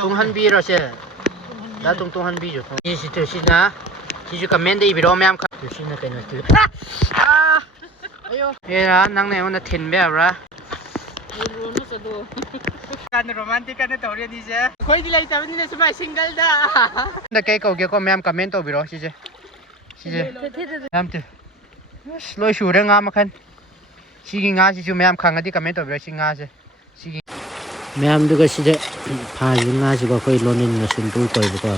tung han bi ro se da tung han bi jo ni si tu si na si ju comment de bi ro myam kha tu si na kai no tu ayo era nang ne on thin be ra ru na sa do kan romantic kan to re ni je khoi di lai ta ni ne sma single da na kai ko ge ko myam comment to bi ro si je myam tu loi shu re nga ma khan si gi nga si ju myam khang adi comment to bi ro si nga je si myam du ga si de pha ji nga si ko khoi lonin na sun tu koi ba ko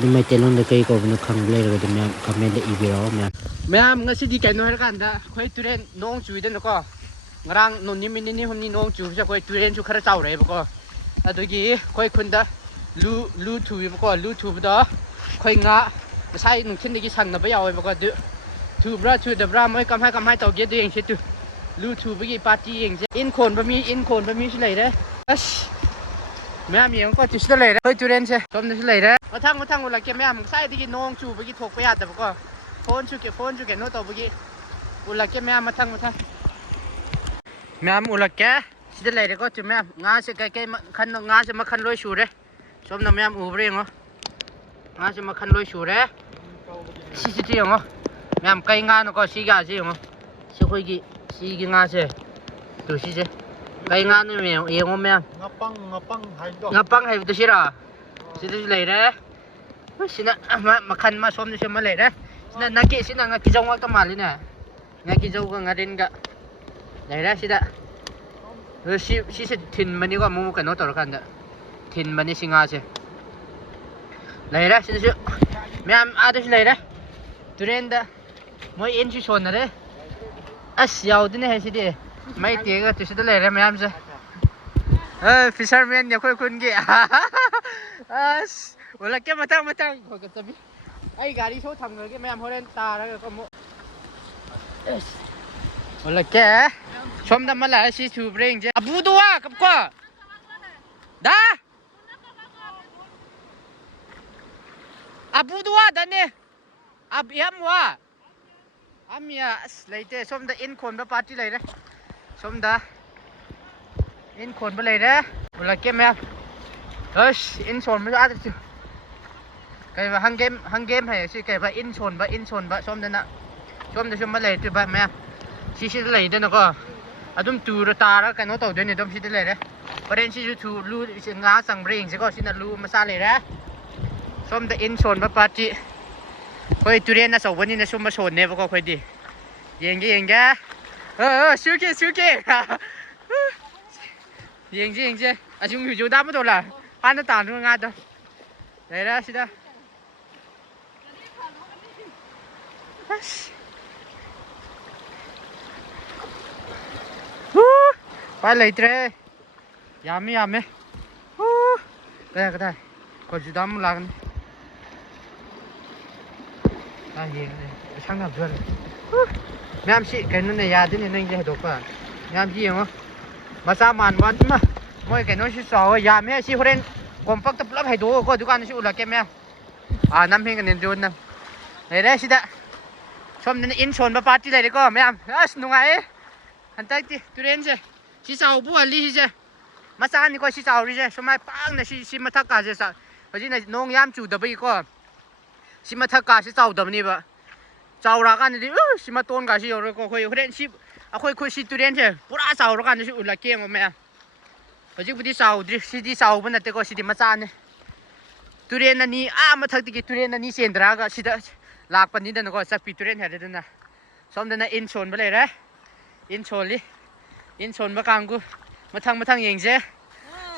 ni mai telon de kai ko bu khang ble re de myam comment de i bi ro myam nga si di kai no her kan da khoi turen nong chui de ko ngarang non ni min ni hom ni nong chu ja khoi turen chu khara chau re ba ko adugi khoi khun da lu thu bi ba ko lu thu ba da khoi nga sai nung thin de gi sang na ba yaw ba ko du thu bra thu de bra moi kam hai tau ge de yeng se tu lu thu ba gi party yeng se in khon ba mi si lai de as myam yeng ko chu si lai de khoi turen se tom ni si lai de ma thang la ke myam sai de gi nong chu ba gi thok pa ya da ba ko phone chu ke no to ba gi ula ke myam ma thang myam ula ke si de lai de ko chu myam nga se kai khan nga se ma khan loi shu re som na myam u bre ngo nga se ma khan loi shu re si ti ngo myam kai nga no ko si ga si ngo si khoi gi si gi nga se tu si je kai nga no me e ngo myam ngapang hai tu si ra si de lai de si na ma khan ma som ni se ma lai de si na ke si na nga ki jong wa ta ma li na nga ki jong ga nga rin ga lai de si da si se thin mani ko mu ka no to kan da thin mani singa se lai de si de myam a de si lai de turen da moi en chi son na de as yaw de ne he si de mai te ga tu si de lai de myam se fisherman ne khoi kun ge as wala ke matang ko ka tabi ai gari so thang ge myam horen ta ra ko mo wala ke som da mala si chu bring je abu do wa kap ko da abu do wa da ne ab yam wa amya leite som da in khon ba party lai re som da in khon ba lai re wala ke myam in son ba a chu kai ba hang game hai si kai ba in son ba som da na som da som ba lai tu ba myam si lai de na ko adum tu ra ta ra ka no to de ni dom si de lai re paren si ju thu lu nga sang bring se ko si na lu ma sa lai re som da in son ba party khoi turen na so bani na som ma son ne ba ko khoi di yeng ge su ke yeng je a chung hu ju da ma to la pan da ta nu nga da lai ra si da phải lấy tre yummy đây cái đây còn chú đâm là đây gì sang nào rồi nam chị cái nó này ya thế này nên cái đồ cả nam chị không mà sao màn vẫn mà mỗi cái nó sẽ sò ya mẹ chị hồi compact tập lắm hay đồ có dukan chị là cái mẹ nam hình cái nền drone nam đây chị đã xong nên in son ba party này đấy có mẹ nung ai anh ta đi tụi em chứ si sao bu ali je ma sa ni ko si sao ri je so mai pang na si ma thak ka je sa hoji na nong yam chu da bai ko si ma thak ka si sao da ni ba sao ra kan ni si ma ton ka si yo ko khoi hren si a khoi si turen je pura sao ra kan si ula ke mo me hoji bu di sao dri si di sao ban na te ko si di ma sa ne turen na ni a ma thak ti ki turen na ni sendra ga si da lak pan ni da ko sak pi turen he da na som da na in son ba le re in son li in son ba kang gu mathang yeng je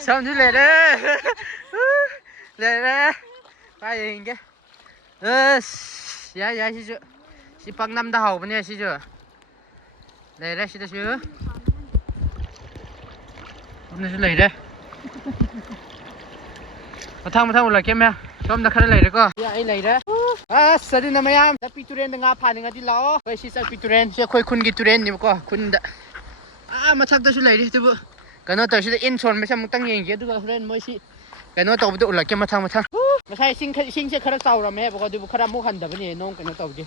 som du le ba yeng ge ya si pang nam da hau ba ne si ju le si da su nó sẽ lấy đây mathang là kem ya som da khara lấy đấy ko ya ai lấy đấy sadi na mayam da pituren da nga phani nga di lao kai si sa pituren se khoi khun gi turen ni ko khun da mathak da su lấy đi tu kano to si in son me sam tang yeng ge du ga friend moi si kano to bu la ke mathang masai sing se khara chaw ra me ba ko du khara mu khan da bani nong kano to gi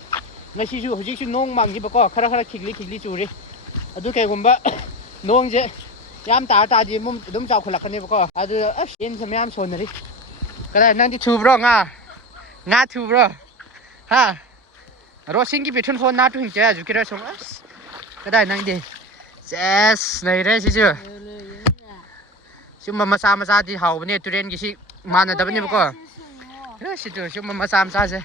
ngai si ju hojik su nong mang gi ba ko khara khikli chu ri adu kai gumba nong je ยามตาดีมุมดุมเจ้าคนละคนนี้บ่ก็อะดูอินสมยามชนน่ะดิก็ได้นั่งที่ทูบรองาทูบรฮะรถซิงกี้ไปชนคนนาทูหิงเจ้าจุกิระชงก็ได้นั่งดิเจสในเรื่องสิเจ้าชิมมาซาที่เฮาเนี่ยตุเรนกี่สิมาน่ะดับนี่บ่ก็สิเจ้าชิมมาซาเจ้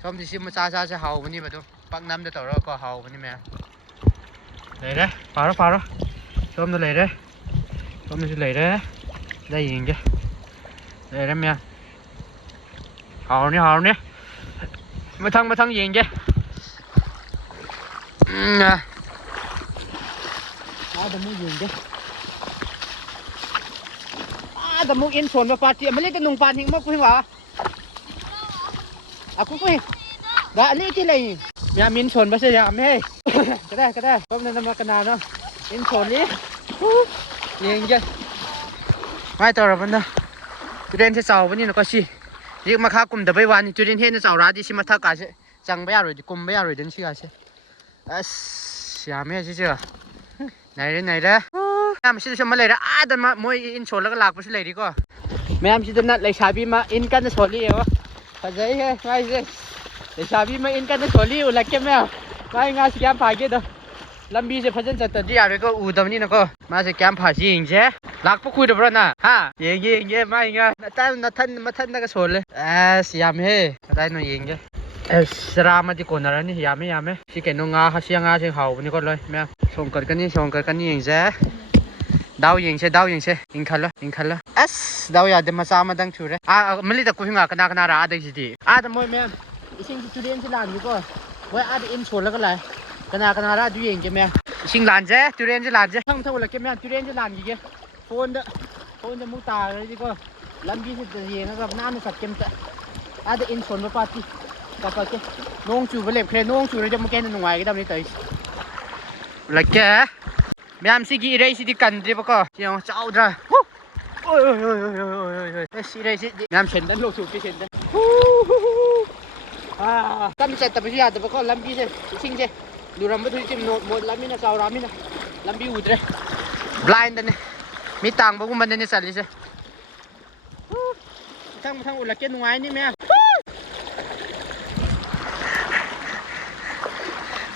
ชมที่ชิมมาซาเจ้าเฮาวันนี้บ่ดูปักน้ำเด้อต่อรอก็เฮาวันนี้แม่เลยเด้ฟาโรชมเลยเด้ชมเลยเด้ได้ยิงจ้ะเลยเด้แม่เฮานี่มาทั้งยิงจ้ะแต่มูยิงจ้ะแต่มูอินชนมาปาที่มันเล่นกันนุ่งปาทิ้งมาคุยว่าคุยได้อันนี้ที่ไรยามินชนไม่ใช่ยาไม่ก็ได้เพราะมันนำมากันนานเนาะอินชนนี้ยิงจ้ะไม่ต่อแล้วมันเนาะจุดเด่นที่เสาวันนี้เราก็ชี้ยิ่งมาค้ากลุ่มเดบิวันจุดเด่นที่เสาราที่ชิมาทักกันใช่จังไม่อร่อยกลุ่มไม่อร่อยเดินชื่อใช่ยาไม่ใช่เจ้าไหนเด้แม่ไม่ใช่ชมมาเลยนะแต่มามวยอินชนแล้วก็หลักไปสิเลยดีก็แม่ไม่ใช่ตำนัดเลยชาบีมาอินกันจะชนลี่เหรอเข้าใจไหมไม่ใช่เลยชาบีมาอินกันจะชนลี่อุลักแกแม่ไม่งานสแกมผ่าเกตลำบีจะพัฒนาจัดที่อะไรก็อูดำนี่นะก็มาสแกมผ่าจริงใช่หลักพวกคุยดับร้อนนะฮะยิงไม่ไงแต่นัดท่านนักชนเลยยามเฮ้ได้หน่อยยิงจ้ะสรามาที่คนอะไรนี่ยามไม่สิเกนงาเสียงาเสียงเห่านี่ก็เลยแม่ชงกันนี่ยิงจ้ะดาวยิงใช่ยิงคันละดาวยาเดมาซามาดังชูเลยมันเลยตะกุยงากันนาราได้สิดีแต่มวยแม่สิ่งที่จุดเด่นที่หลานอยู่ก็ไว้อินชนแล้วก็เลยกันนาราดูยิงจ้ะแม่สิ่งหลานจ้ะจุดเด่นที่หลานจ้ะทั้งหมดเลยแกแม่จุดเด่นที่หลานกี่แกโฟนจะมุตาเลยดีก็ลำบีสิจะยิงนะครับน้ำมันสัตว์เก็มจ้ะอินชนมาปาร์ตี้กับแกน้องจูบเล็บเครน้องจูเลยจะมาแกนหนุ่มไอ้ก็ได้ไม่ต่อยแล้วแกแม่สิกี่เรื่องสิกันดีปะก็ยังเจ้าจ้ะโอ้ยสิเรื่องสิแม่เช่นนั้นลูกสูบเช่นนั้นตั้มเสร็จแต่ไม่ใช่แต่ปะก็ลำบีเช่ชิงเช่ดูรำไม่ถูกจิ้มโน้ตหมดลำบีน่ะสาวรำบีน่ะลำบีอุดเลย blind นั่นนี่มีตังค์พวกมันนี่สั่นเลยใช่ทั้งอุดละเกนงไว้นี่แม่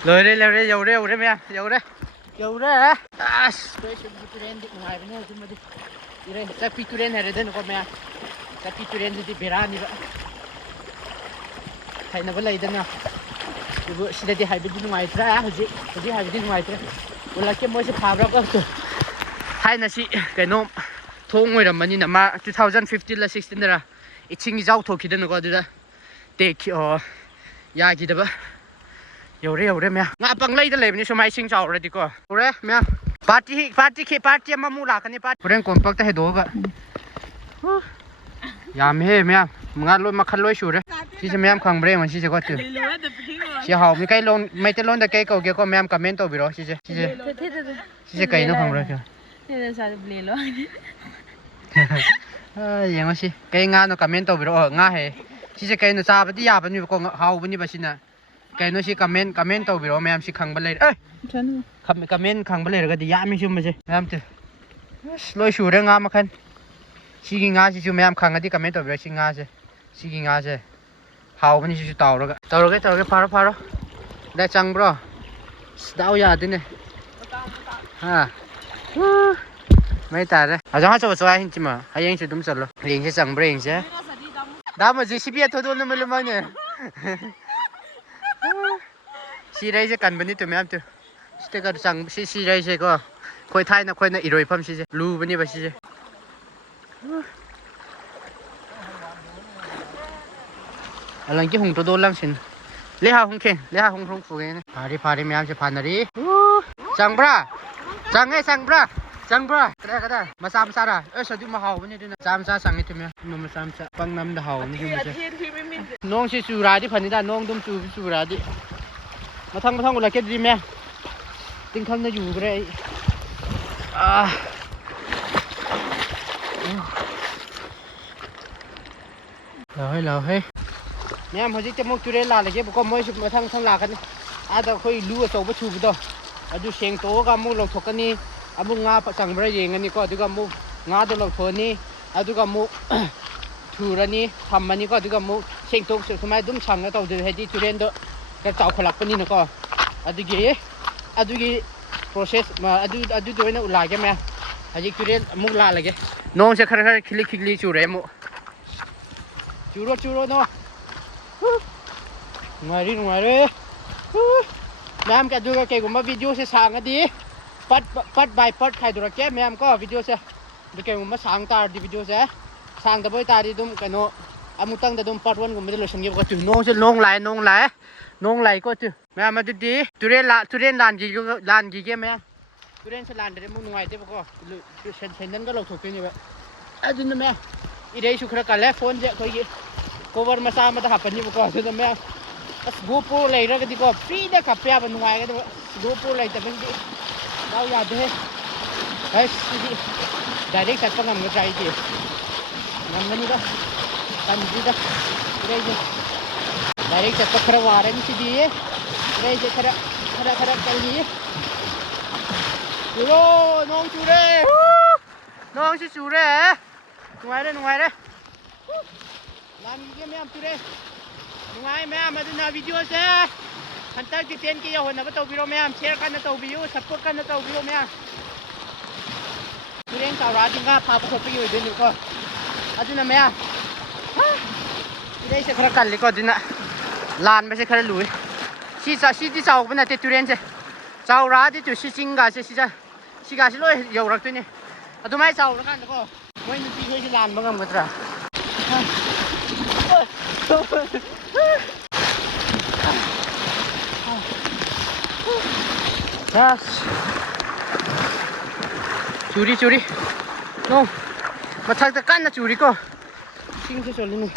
เลยเร็วแม่เร็วช่วยฉันพิจารณาดิงไว้ไปเนี่ยจุ่มมาดิจะพิจารณาอะไรเดินก็แม่จะพิจารณาดิเบรานี่ละใครน่ะเป็นอะไรเดินนะดูสิเดี๋ยวให้ไปดูงไว้ตระฮะจิให้ไปดูงไว้ตระอุดละเกนมวยจะพาเราก็ตัวให้น่ะสิแกน้องท้องไว้แล้วมันนี่นะมา2015และ16นี่ละอีชิงเจ้าทอกคิดนะก็ดูละเด็กยาคิดแบบเร็วแม่งาปังไล่ตะเลยนี่สมัยชิงเจ้าอะไรดีกว่าโอเคแม่ปาร์ตี้มามูลากันนี่ปาร์ตี้เรื่องคนปักแต่ให้ดูก็ยามเฮ้แม่มึงมาขันลอยชูเลยที่จะแม่ขังเบรมันที่จะก็ตื่นที่เขาไม่ใกล้ลงไม่จะลงแต่ใกล้ก็เกี่ยวกับแม่คอมเมนต์ตัวบิโร่ที่จะใกล้น้องขังเลยจ้ะนี่จะสารเปลี่ยนเลยยังไงสิใกล้งานน้องคอมเมนต์ตัวบิโร่ง่ายที่จะใกล้น้องซาปฏิยาปนิบก็เขาปนิบัตินะใกล้น้องสิคอมเมนต์ตัวบิโร่แม่สิขังบัลเลยคอมเมนต์ขังบัลเลยก็ดียาไม่ชุ่มมาสิแม่จะลอยชูเรื่องงานมาคันสิกิงาสิชุ่มแม่ขังกันที่คอมเมนต์ตัวบิโร่สิกิงาสิเขาปนิสิต่อแล้วก็พาร์ได้จังบรอดาวยาดิเนี่ยไม่ตายเลยอาจารย์เขาจะว่าหินจิมาให้ยังชุดดุมสดเลยเลี้ยงใช้สังเบรงใช่ดาวมาจีสิบเอ็ดตัวนั้นไม่รู้มั้งเนี่ยสีไรจะกันบันนี้ตัวแม่ตัวสเต็กก็สั่งสีไรใช่ก็คอยไทยนะคอยน่ะอีโรยพัมสิเจลูบันนี้บัสิเจอะไรกี่หงตัวโดนลังสินเลี้ยหงเข่งเลี้ยหงฟูเองพาดิแม่จะพานารีสั่งบราสั่งก็ได้มาสามซาระสวัสดีมาเฮาวันนี้ด้วยนะสามซาสั่งนี่ตัวแม่มาสามซาปังน้ำเฮานี่คือมันจะน้องชื่อสุราดิพันนี่ได้น้องดุมสุราดิมาทั้งอุลาเกดีแม่ติ้งคันน่ะอยู่ก็ได้เราให้แม่พอจะมุกจุเรลาเลยแกบอกว่าไม่ชุบมาทั้งลากันนี่แต่ค่อยรู้ว่าโซ่ประชุมตัวดูเสียงโตก็มุกลงถกกันนี่ ꯑꯃꯨꯛ ꯉꯥ ꯆꯪꯕ꯭ꯔꯥ ꯌꯦꯡꯉꯅꯤꯀꯣ ꯑꯗꯨꯒ ꯑꯃꯨꯛ ꯉꯥꯗꯣ ꯂꯧꯊꯣꯛꯑꯅꯤ ꯑꯗꯨꯒ ꯑꯃꯨꯛ ꯊꯨꯔꯅꯤ ꯊꯝꯃꯅꯤꯀꯣ ꯑꯗꯨꯒ ꯑꯃꯨꯛ ꯁꯦꯡꯇꯣꯛ ꯁꯨꯃꯥꯏꯅ ꯑꯗꯨꯝ ꯁꯪꯉ ꯇꯧꯗꯣꯏꯅꯤ ꯍꯥꯏꯗꯤ ꯇꯨꯔꯦꯟꯗꯣ ꯈꯔ ꯆꯥꯎꯈꯠꯂꯛꯄꯅꯤꯅꯀꯣ ꯑꯗꯨꯒꯤ ꯄ꯭ꯔꯣꯁꯦꯁ ꯑꯗꯨꯗꯣ ꯑꯣꯏꯅ ꯎꯠꯂꯛꯑꯒꯦ ꯃꯌꯥꯝ ꯍꯧꯖꯤꯛ ꯇꯨꯔꯦꯟ ꯑꯃꯨꯛ ꯂꯥꯜꯂꯒꯦ ꯅꯣꯡꯁꯦ ꯈꯔ ꯈꯤꯛꯂꯤ ꯆꯨꯔꯦ ꯑꯃꯨꯛ ꯆꯨꯔꯣ ꯅꯣꯡ ꯅꯨꯡꯉꯥꯏꯔꯦ ꯃꯌꯥꯝ ꯑꯗꯨꯒ ꯀꯩꯒꯨꯝꯕ ꯚꯤꯗꯤꯑꯣꯁꯦ ꯁꯥꯡꯉꯗꯤ ꯄꯥꯔꯠ ꯕꯥꯏ ꯄꯥꯔꯠ ꯈꯥꯏꯗꯣꯔꯛꯀꯦ ꯃꯌꯥꯝ ꯀꯣ ꯚꯤꯗꯤꯑꯣꯁꯦ ꯑꯗꯨ ꯀꯩꯒꯨꯝꯕ ꯁꯥꯡ ꯇꯥꯔꯗꯤ ꯚꯤꯗꯤꯑꯣꯁꯦ ꯁꯥꯡꯗꯕ ꯑꯣꯏꯇꯥꯔꯗꯤ ꯑꯗꯨꯝ ꯀꯩꯅꯣ ꯑꯃꯨꯛꯇꯪꯗ ꯑꯗꯨꯝ ꯄꯥꯔꯠ 1 ꯒꯨꯝꯕꯗ ꯂꯣꯏꯁꯤꯟꯒꯦꯕꯀꯣ ꯅꯣꯡ ꯂꯥꯛꯑꯦꯀꯣ ꯃꯌꯥꯝ ꯑꯗꯨꯗꯤ ꯇꯨꯔꯦꯟ ꯂꯥꯟꯈꯤꯒꯦ ꯃꯌꯥꯝ ꯇꯨꯔꯦꯟꯁꯦ ꯂꯥꯟꯗ꯭ꯔꯗꯤ ꯑꯃꯨꯛ ꯅꯨꯡꯉꯥꯏꯇꯦꯕꯀꯣ ꯁꯦꯟꯗꯟꯒ ꯂꯧꯊꯣꯛꯇꯣꯏꯅꯦꯕ ꯑꯗꯨꯅ ꯃꯌꯥꯝ ꯏꯔꯩꯁꯨ ꯈꯔ ꯀꯜꯂꯦ ꯐꯣꯟꯁꯦ ꯑꯩꯈꯣꯏꯒꯤ ꯀꯣꯚꯔ ꯃꯆꯥ ꯑꯃꯗ ꯍꯥꯞꯄꯅꯤꯕꯀꯣ ꯑꯗꯨꯅ ꯃꯌꯥꯝ ꯑꯁ GoPro ꯂꯩꯔꯒꯗꯤꯀꯣ ꯐ꯭ꯔꯤꯗ ꯀꯥꯞꯄ ꯌꯥꯕ ꯅꯨꯡꯉꯥꯏꯒꯗꯕ GoPro ꯂꯩꯇꯕꯒꯤꯗꯤ ꯗꯥꯎ ꯌꯥꯗꯦꯍꯦ ꯁꯤꯗꯤ ꯗꯥꯏꯔꯦꯛ ꯆꯠꯄ ꯉꯝꯒꯗ꯭ꯔꯥ ꯑꯩꯗꯤ ꯉꯝꯒꯅꯤꯗ ꯇꯟꯗ꯭ꯔꯤꯗ ꯏꯔꯩꯁꯦ ꯗꯥꯏꯔꯦꯛ ꯆꯠꯄ ꯈꯔ ꯋꯥꯔꯅꯤ ꯁꯤꯗꯤ ꯏꯔꯩꯁꯦ ꯈꯔ ꯀꯜꯂꯤ ꯆꯨꯔꯣ ꯅꯣꯡ ꯆꯨꯔꯦ ꯅꯣꯡꯁꯤ ꯆꯨꯔꯦ ꯅꯨꯡꯉꯥꯏꯔꯦ ꯂꯥꯟꯒꯤꯒꯦ ꯃꯌꯥꯝ ꯆꯨꯔꯦ ꯅꯨꯡꯉꯥꯏ ꯃꯌꯥꯝ ꯑꯗꯨꯅ ꯚꯤꯗꯤꯑꯣꯁꯦ ꯍꯟꯇꯛꯇꯤ 10K ꯌꯧꯍꯟꯅꯕ ꯇꯧꯕꯤꯔꯣ ꯃꯌꯥꯝ ꯁꯦꯌꯔ ꯀꯟꯅ ꯇꯧꯕꯤꯌꯨ ꯁꯞꯄꯣꯔꯠ ꯀꯟꯅ ꯇꯧꯕꯤꯌꯣ ꯃꯌꯥꯝ ꯇꯨꯔꯦꯟ ꯆꯥꯎꯔꯛꯑꯗꯤ ꯉꯥ ꯐꯥꯕ ꯈꯣꯠꯄꯒꯤ ꯑꯣꯏꯗꯣꯏꯅꯤꯀꯣ ꯑꯗꯨꯅ ꯃꯌꯥꯝ ꯏꯔꯩꯁꯦ ꯈꯔ ꯀꯜꯂꯤꯀꯣ ꯑꯗꯨꯅ ꯂꯥꯟꯕꯁꯦ ꯈꯔ ꯂꯨꯏ ꯁꯤꯗꯤ ꯆꯥꯎꯕ ꯅꯠꯇꯦ ꯇꯨꯔꯦꯟꯁꯦ ꯆꯥꯎꯔꯛꯑꯗꯤ ꯁꯤ ꯆꯤꯡꯒꯥꯁꯦ ꯁꯤꯒꯥꯁꯦ ꯂꯣꯏ ꯌꯧꯔꯛꯇꯣꯏꯅꯦ ꯑꯗꯨꯃꯥꯏꯅ ꯆꯥꯎꯔꯀꯥꯟꯗꯀꯣ ꯃꯣꯏ ꯅꯨꯄꯤꯈꯣꯏꯁꯦ ꯂꯥꯟꯕ ꯉꯝꯒꯗ꯭ꯔꯥ ꯆꯨꯔꯤ ꯅꯣꯡ ꯃꯊꯛꯇ ꯀꯟꯅ ꯆꯨꯔꯤꯀꯣ ꯏꯁꯤꯡꯁꯦ ꯆꯣꯠꯂꯤꯅꯦ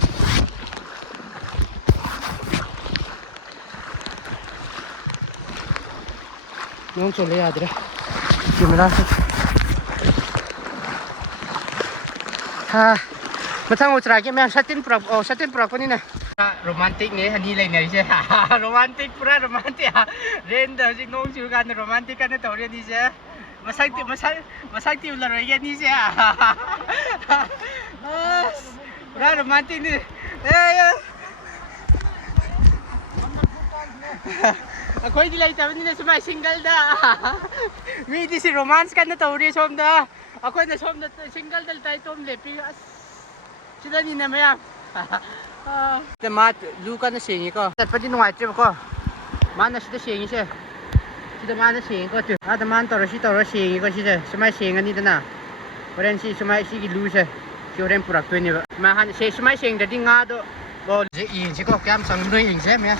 ꯅꯣꯡ ꯆꯣꯠꯂꯦ ꯌꯥꯗ꯭ꯔꯦ ꯀꯦꯃꯦꯔꯥꯁꯦ ꯃꯊꯪ ꯎꯠꯇ꯭ꯔꯥꯒꯦ ꯃꯌꯥꯝ ꯁꯇꯤꯟ ꯄꯨꯔꯛꯄꯅꯤꯅ ꯔꯣꯃꯥꯟꯇꯤꯛꯅꯦ ꯑꯅꯤ ꯂꯩꯅꯔꯤꯁꯦ ꯔꯣꯃꯥꯟꯇꯤꯛ ꯄꯨꯔꯥ ꯔꯣꯃꯥꯟꯇꯤꯛ ꯔꯦꯟꯗ ꯍꯧꯖꯤꯛ ꯅꯣꯡ ꯆꯨꯔꯀꯥꯟꯗ ꯔꯣꯃꯥꯟꯇꯤꯛ ꯀꯟꯅ ꯇꯧꯔꯤ ꯑꯅꯤꯁꯦ ꯃꯁꯛꯇꯤ ꯎꯂꯔꯣꯏꯒꯦ ꯑꯅꯤꯁꯦ ꯄꯨꯔꯥ ꯔꯣꯃꯥꯟꯇꯤꯛꯅꯤ ꯑꯩꯈꯣꯏꯗꯤ ꯂꯩꯇꯕꯅꯤꯅ ꯁꯨꯃꯥꯏ ꯁꯤꯡꯒꯜꯗ ꯃꯤꯗꯤ ꯁꯤ ꯔꯣꯃꯥꯟꯁ ꯀꯟꯅ ꯇꯧꯔꯤ ꯁꯣꯝꯗ ꯑꯩꯈꯣꯏꯅ ꯁꯣꯝꯗ ꯁꯤꯡꯒꯜꯗ ꯇꯥꯏꯇꯣꯝ ꯂꯦꯞꯄꯤ ꯑꯁ ꯁꯤꯗꯅꯤꯅ ꯃꯌꯥꯝ ꯃꯥ ꯂꯨ ꯀꯟꯅ ꯁꯦꯡꯉꯤꯀꯣ ꯆꯠꯄꯗꯤ ꯅꯨꯡꯉꯥꯏꯇ꯭ꯔꯦꯕꯀꯣ ꯃꯥꯅ ꯁꯤꯗ ꯁꯦꯡꯉꯤꯁꯦ sida mana sing ko tu ada man tor si tor sing ko si je sumai singani dana horen si sumai si gi lu se si horen purak tu ni ba ma han se sumai sing da ding nga do bo je yin si ko kyam sang noi yin je me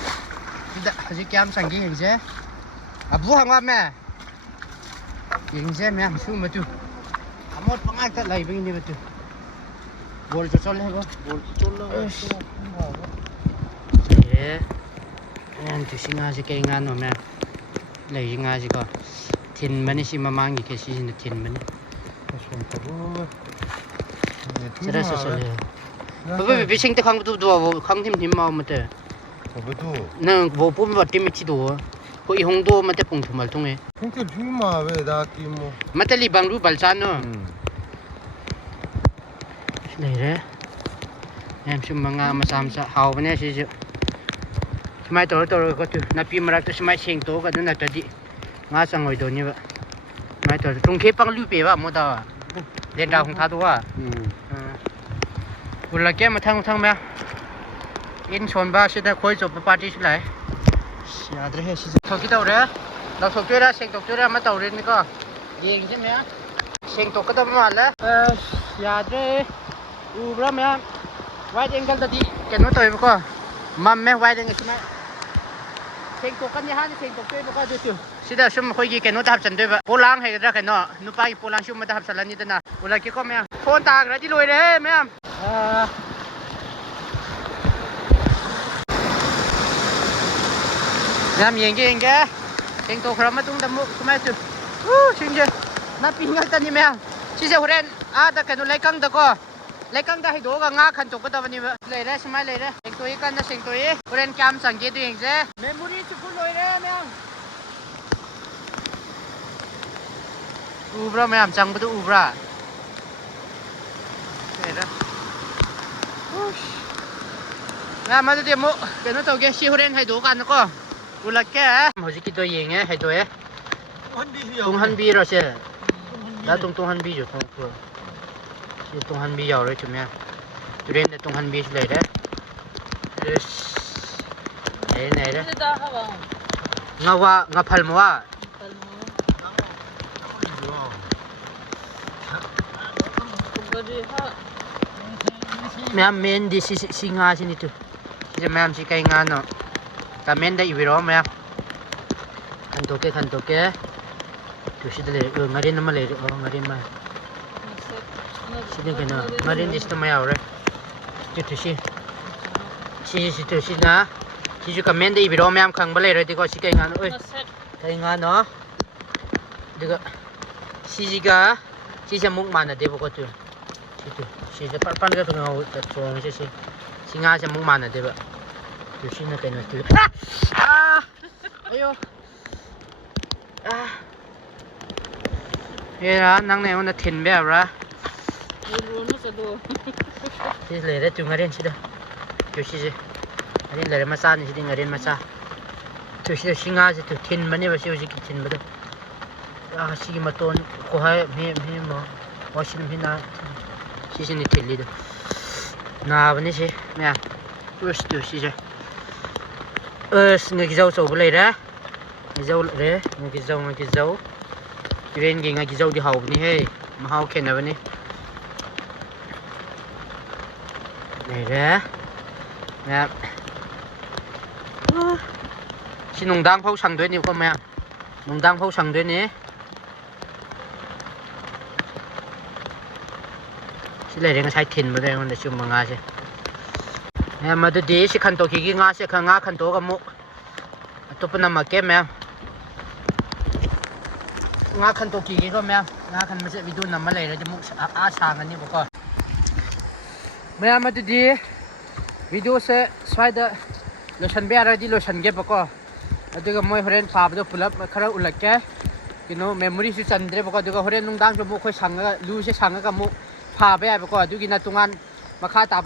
sida ji kyam sang gi yin je abu hang wa me yin je me su ma tu amot pangai ta lai bing ni ba tu bol cho chol he go bol chol la ye en tu singa ji ke nga no me lấy nga gì cơ thìn mà này xí mà mang gì cái xí là thìn mà này sẽ bởi vì sinh tới không tu đùa không thêm thêm màu mà thế nè vô bún vật thêm ít đùa có ý hông đùa mà thế phồng thủng mal thủng ấy phồng thủng mà về đã kim mà thế li bằng lu bal chan nó này đấy em xem mà nga mà sam sa hào bên này xí chứ mai toro ko tu na pi marak tu mai sing to ka na tadi nga sangoi do ni ba mai toro tung ke pang lu pe ba mo da len da hong tha do wa ula ke ma thang ma in chon ba si da khoi chop party si lai ya dre he si thok ki daw re da thok tu ra sing tok tu ra ma taw re ni ko yeng je me sing tok ka da ma la ya dre u bra me wide angle da di ken no toy ba ko mam me wide angle si maiเซ็งตกกันนี่ฮะเซ็งตกด้วยก็ดูสิสิเดี๋ยวชุ่มคุยกี่แกนู้นจะหับฉันด้วยแบบโปลังให้กันได้แค่เนาะนุป้าอีโปลังชุ่มมาจะหับฉันแล้วนี่ตัวน่ะเวลากี่ก็ไม่อ่ะโฟนตากแล้วที่รวยเลยไม่อ่ะน้ำยังแกเซ็งตกเรามาตุ้งดำมุกทำไมจุชิงเจน้ำปีงั้นตอนนี้ไม่อ่ะสิเจ้าเรนแต่แกนู้นไล่กังตะก็ไล่กังได้ให้ดูก็งาขันจกก็ตะวันนี้เลยได้ใช่ไหมเลยได้เซ็งตัวอีกันนะเซ็งตัวอีเรนแคมสังเกตดูเองเจ้เมมโมรี่ชุดเลยได้ไหมอ่ะ Ubra ma'am chang badu ubra. Kaya ma'am madu di mo kano tau ke si horen hai do kan ko. Ulak ke. Hoji ki do yeng hai do e. Tung han bi ro se. Da tung han bi jo tung ko. Si tung han bi yao rồi chum ya. Turen da tung han bi le de. Yes. Này này đó. Ngawa ngapal mo wa. Ma'am men di si nga sini tu. Si ma'am si kai nga no. Kamen da ibiro ma'am. Kan toke. Tu si dale ngarin na male ngarin ma. Sini kana ngarin dis na mayaw re. Tu si. Si tu si na. Si ju kamen da ibiro ma'am khang bale re di ko si kai nga no. Oi. Kai nga no. Diga si ga si sa muk mana de ko tu. Situ, situ pan ka tungaw tatsuang siya si nga siya mong mana diba? Tu si na kayo na tu. Ayo. Yan nang na yung natin ba ra? Si lere tu nga rin sida. Tu si si. Arin lere masa ni sida nga rin masa. Tu si si nga si tu tin ba niya ba siya si tin ba do? Sige maton kuhay mi mo. Wasin mi na. Sini telli de. Na bani si, mẹ. Us tu si je. Người dâu sầu blấy ra. Người dâu đấy, người dâu. Cái bên người dâu đi hầu bani hey, mà hầu khen nào bani. Này ra. Mẹ. Si nông đang phâu sang đuôi nhiều không mẹ. Nông đang phâu sang đuôi nè. Lấy ra sai thìn mà đây là chum mà ngã chứ, em mà đi sẽ khăn tổ kia ngã sẽ khăn tổ cái mũ, tôi bên nằm kém em, ngã khăn tổ kia có em, ngã khăn mà sẽ video nằm mà lấy ra cho mũ sang anh như vậy coi, em mà đi video sẽ xoay đó, lotion bé rồi đi lotion ghép coi, cái mọi người phá vào pull up khá là ulak cái, nó memory sẽ chăn đấy coi, cái người nung đang cho mũ khơi sang cái lưu sẽ sang cái mũพาไปไอ้พวกดูกินนะตรงนั้นมาฆ่าตา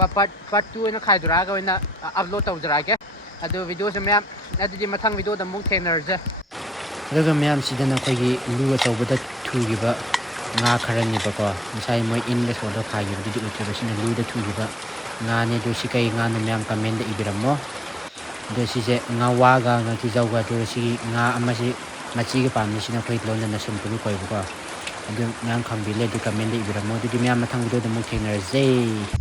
ปัดตัวนะใครดูร้ายก็วันน่ะอัพโหลดตัวจะร้ายแกดูวิดีโอใช่ไหมครับแล้วดูมาทั้งวิดีโอดมุกเทนเนอร์จ้ะแล้วก็แม่สิเดนคุยกับลูกตัวบุตรทุยบะงาคารันนี่ปะก็ไม่ใช่มวยอินเวสต์ตัวขายอยู่ดูอุตส่าห์สิเดนลูกตัวทุยบะงานเนี่ยดูสิใครงานเนี่ยแม่คอมเมนต์อีกแล้วมั้งดูสิเจงาวากางาที่เจ้าก็ดูสิงาอามาสิมาชี้กับปามนี่สินะคุยล้วนนั่นนะสมบูรณ์คุยบุกก็ดูแม่คอมบิเลดูคอมเมนต์อีกแล้วมั้งดูแม่มาทั้งวิดีโอดมุกเทนเนอร์จ้ะ